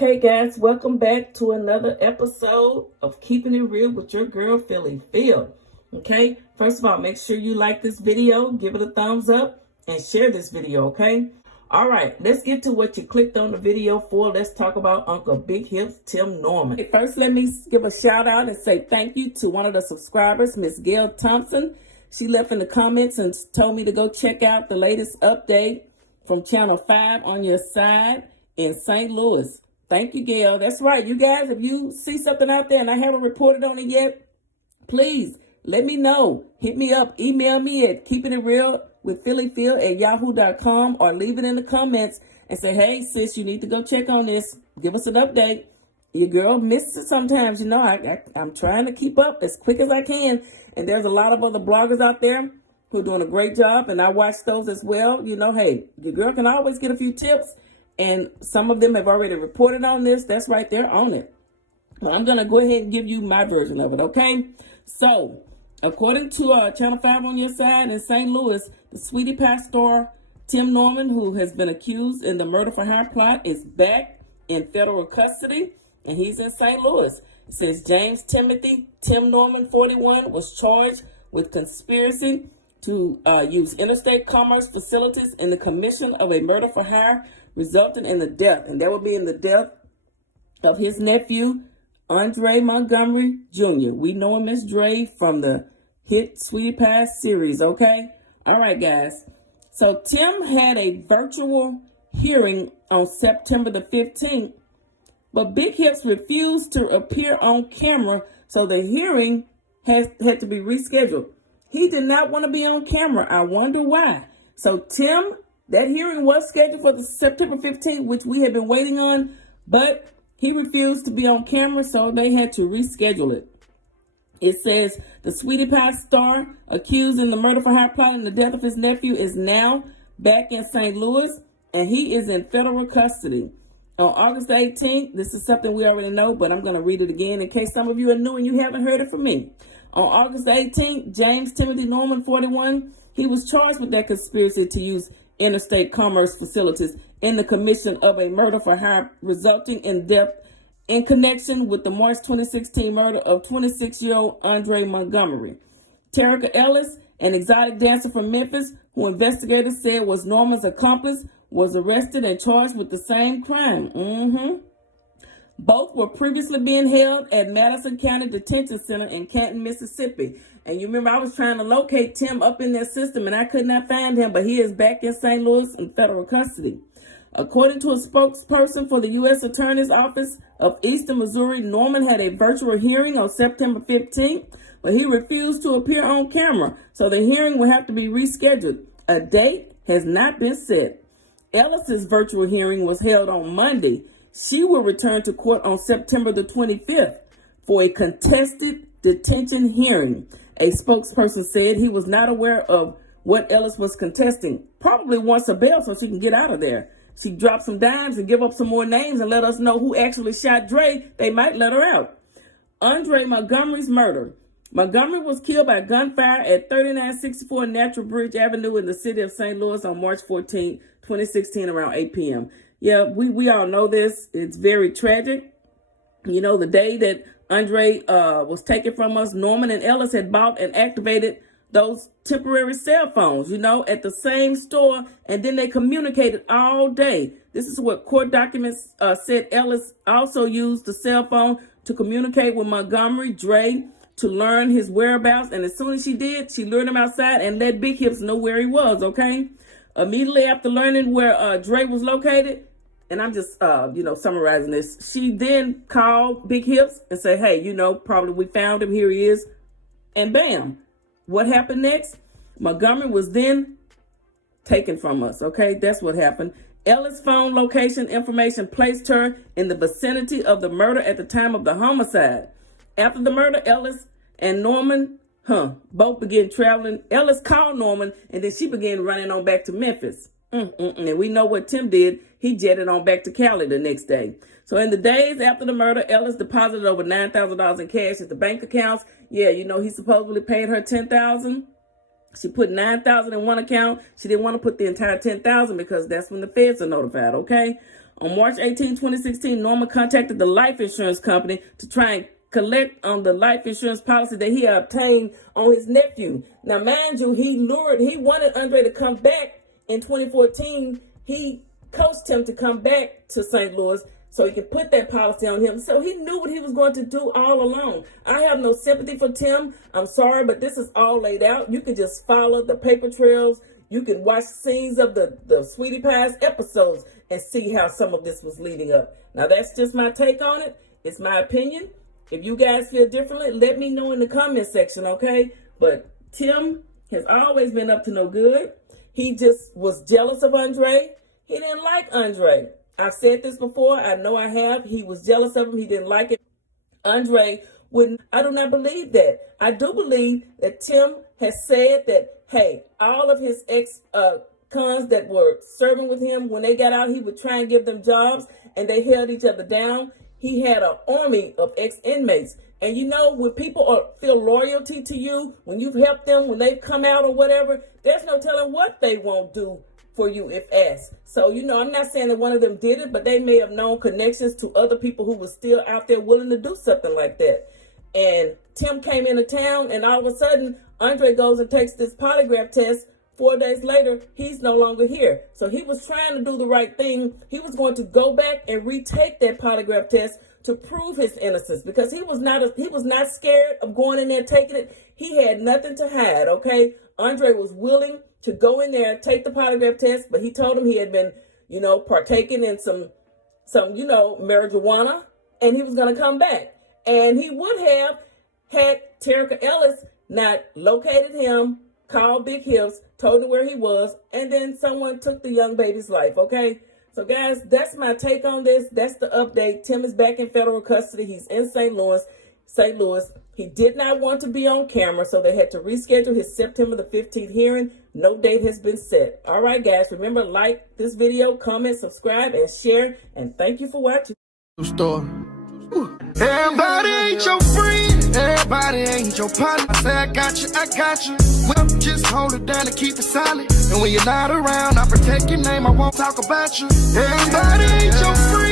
Okay, guys, welcome back to another episode of Keeping It Real with your girl, Philly Phil. Okay, first of all, make sure you like this video, give it a thumbs up, and share this video, okay? All right, let's get to what you clicked on the video for. Let's talk about Uncle Big Hips, Tim Norman. First, let me give a shout out and say thank you to one of the subscribers, Miss Gail Thompson. She left in the comments and told me to go check out the latest update from Channel 5 on your side in St. Louis. Thank you, Gail. That's right. You guys, if you see something out there and I haven't reported on it yet, please let me know. Hit me up. Email me at keepingitrealwithphillyphil@yahoo.com or leave it in the comments and say, hey, sis, you need to go check on this. Give us an update. Your girl misses it sometimes. You know, I'm trying to keep up as quick as I can. And there's a lot of other bloggers out there who are doing a great job. And I watch those as well. You know, hey, your girl can always get a few tips. And some of them have already reported on this. That's right there on it. Well, I'm going to go ahead and give you my version of it, okay? So, according to Channel 5 on your side in St. Louis, the Sweetie Pie star Tim Norman, who has been accused in the murder for hire plot, is back in federal custody, and he's in St. Louis. It says James Timothy Tim Norman, 41, was charged with conspiracy to use interstate commerce facilities in the commission of a murder for hire resulting in the death, and that would be in the death of his nephew, Andre Montgomery Jr. We know him as Dre from the hit Sweetie Pie series, okay? All right, guys. So Tim had a virtual hearing on September the 15th, but Big Hips refused to appear on camera, so the hearing had to be rescheduled. He did not want to be on camera. I wonder why. So Tim, that hearing was scheduled for the September 15th, which we had been waiting on, but he refused to be on camera, so they had to reschedule it. It says the Sweetie Pie star accused in the murder for hire plot and the death of his nephew is now back in St. Louis, and he is in federal custody. On August 18th, this is something we already know, but I'm going to read it again in case some of you are new and you haven't heard it from me. On August 18th, James Timothy Norman, 41, he was charged with that conspiracy to use interstate commerce facilities in the commission of a murder for hire resulting in death in connection with the March 2016 murder of 26-year-old Andre Montgomery. Terica Ellis, an exotic dancer from Memphis, who investigators said was Norman's accomplice, was arrested and charged with the same crime. Both were previously being held at Madison County Detention Center in Canton, Mississippi. And you remember I was trying to locate Tim up in that system and I could not find him, but he is back in St. Louis in federal custody. According to a spokesperson for the U.S. Attorney's Office of Eastern Missouri, Norman had a virtual hearing on September 15th, but he refused to appear on camera, so the hearing will have to be rescheduled. A date has not been set. Ellis's virtual hearing was held on Monday. She will return to court on September the 25th for a contested detention hearing. A spokesperson said he was not aware of what Ellis was contesting. Probably wants a bail so she can get out of there. She dropped some dimes and give up some more names and let us know who actually shot Dre. They might let her out. Andre Montgomery's murder. Montgomery was killed by gunfire at 3964 Natural Bridge Avenue in the city of St. Louis on March 14, 2016, around 8 p.m. Yeah, we all know this. It's very tragic. You know, the day that Andre was taken from us, Norman and Ellis had bought and activated those temporary cell phones, you know, at the same store, and then they communicated all day. This is what court documents said. Ellis also used the cell phone to communicate with Montgomery, Dre, to learn his whereabouts, and as soon as she did, she lured him outside and let Big Hips know where he was, okay? Immediately after learning where Dre was located, and I'm just, summarizing this. She then called Big Hips and said, hey, probably we found him. Here he is. And bam. What happened next? Montgomery was then taken from us. Okay, that's what happened. Ellis' phone location information placed her in the vicinity of the murder at the time of the homicide. After the murder, Ellis and Norman, both began traveling. Ellis called Norman, and then she began running on back to Memphis. And we know what Tim did. He jetted on back to Cali the next day. So in the days after the murder, Ellis deposited over $9,000 in cash at the bank accounts. Yeah, he supposedly paid her $10,000. She put $9,000 in one account. She didn't want to put the entire $10,000 because that's when the feds are notified, okay? On March 18, 2016, Norman contacted the life insurance company to try and collect on the life insurance policy that he obtained on his nephew. Now, mind you, he wanted Andre to come back in 2014. He coached him to come back to St. Louis so he could put that policy on him. So he knew what he was going to do all along. I have no sympathy for Tim. I'm sorry, but this is all laid out. You can just follow the paper trails. You can watch scenes of the Sweetie Pies episodes and see how some of this was leading up. Now, that's just my take on it. It's my opinion. If you guys feel differently, let me know in the comment section, okay? But Tim has always been up to no good. He just was jealous of Andre. He didn't like Andre. I've said this before. I know I have. He was jealous of him. He didn't like it. Andre wouldn't. I do not believe that. I do believe that Tim has said that, hey, all of his ex-cons that were serving with him, when they got out, he would try and give them jobs, and they held each other down. He had an army of ex-inmates. And you know, when people feel loyalty to you, when you've helped them, when they've come out or whatever, there's no telling what they won't do for you if asked. So, you know, I'm not saying that one of them did it, but they may have known connections to other people who were still out there willing to do something like that. And Tim came into town, and all of a sudden, Andre goes and takes this polygraph test. 4 days later, he's no longer here. So he was trying to do the right thing. He was going to go back and retake that polygraph test to prove his innocence, because he was not scared of going in there taking it. He had nothing to hide, okay? Andre was willing to go in there, take the polygraph test, but he told him he had been, you know, partaking in some, you know, marijuana, and he was going to come back. And he would have had Terica Ellis not located him, called Big Hips, told him where he was, and then someone took the young baby's life, okay? So, guys, that's my take on this. That's the update. Tim is back in federal custody. He's in St. Louis. He did not want to be on camera, so they had to reschedule his September the 15th hearing. No date has been set. All right, guys, remember, like this video, comment, subscribe, and share, and thank you for watching. Everybody ain't your friend, everybody ain't your partner. I say I got you. Well, just hold it down and keep it solid. And when you're not around, I protect your name, I won't talk about you. Everybody ain't your friend.